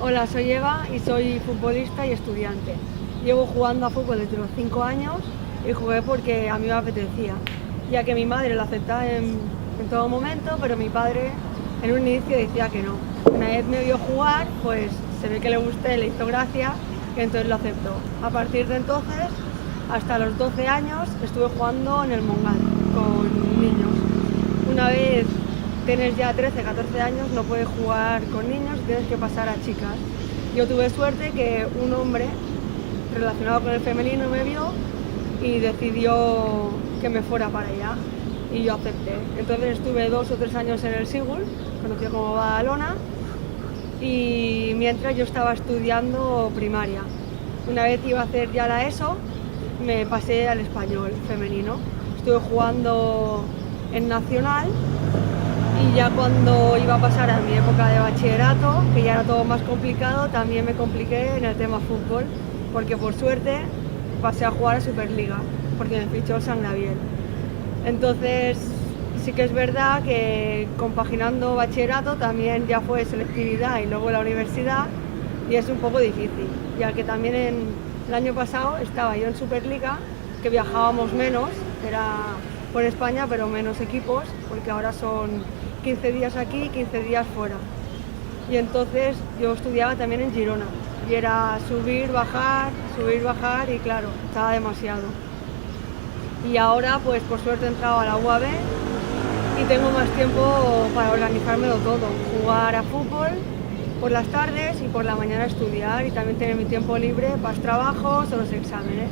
Hola, soy Eva y soy futbolista y estudiante. Llevo jugando a fútbol desde los 5 años y jugué porque a mí me apetecía, ya que mi madre lo aceptaba en todo momento, pero mi padre en un inicio decía que no. Una vez me vio jugar, pues se ve que le gusté, le hizo gracia y entonces lo aceptó. A partir de entonces, hasta los 12 años, estuve jugando en el Mongal con niños. Una vez tienes ya 13, 14 años, no puedes jugar con niños, tienes que pasar a chicas. Yo tuve suerte que un hombre relacionado con el femenino me vio y decidió que me fuera para allá y yo acepté. Entonces estuve 2 o 3 años en el Sigul, conocido como Badalona, y mientras yo estaba estudiando primaria. Una vez iba a hacer ya la ESO, me pasé al español femenino. Estuve jugando en Nacional y ya cuando iba a pasar a mi época de bachillerato, que ya era todo más complicado, también me compliqué en el tema fútbol, porque por suerte pasé a jugar a Superliga, porque me fichó el San Gabriel. Entonces sí que es verdad que compaginando bachillerato también ya fue selectividad y luego la universidad y es un poco difícil, ya que también el año pasado estaba yo en Superliga, que viajábamos menos, era por España pero menos equipos, porque ahora son 15 días aquí, 15 días fuera. Y entonces yo estudiaba también en Girona y era subir, bajar y claro, estaba demasiado. Y ahora pues por suerte he entrado a la UAB y tengo más tiempo para organizármelo todo, jugar a fútbol por las tardes y por la mañana estudiar y también tener mi tiempo libre para los trabajos o los exámenes.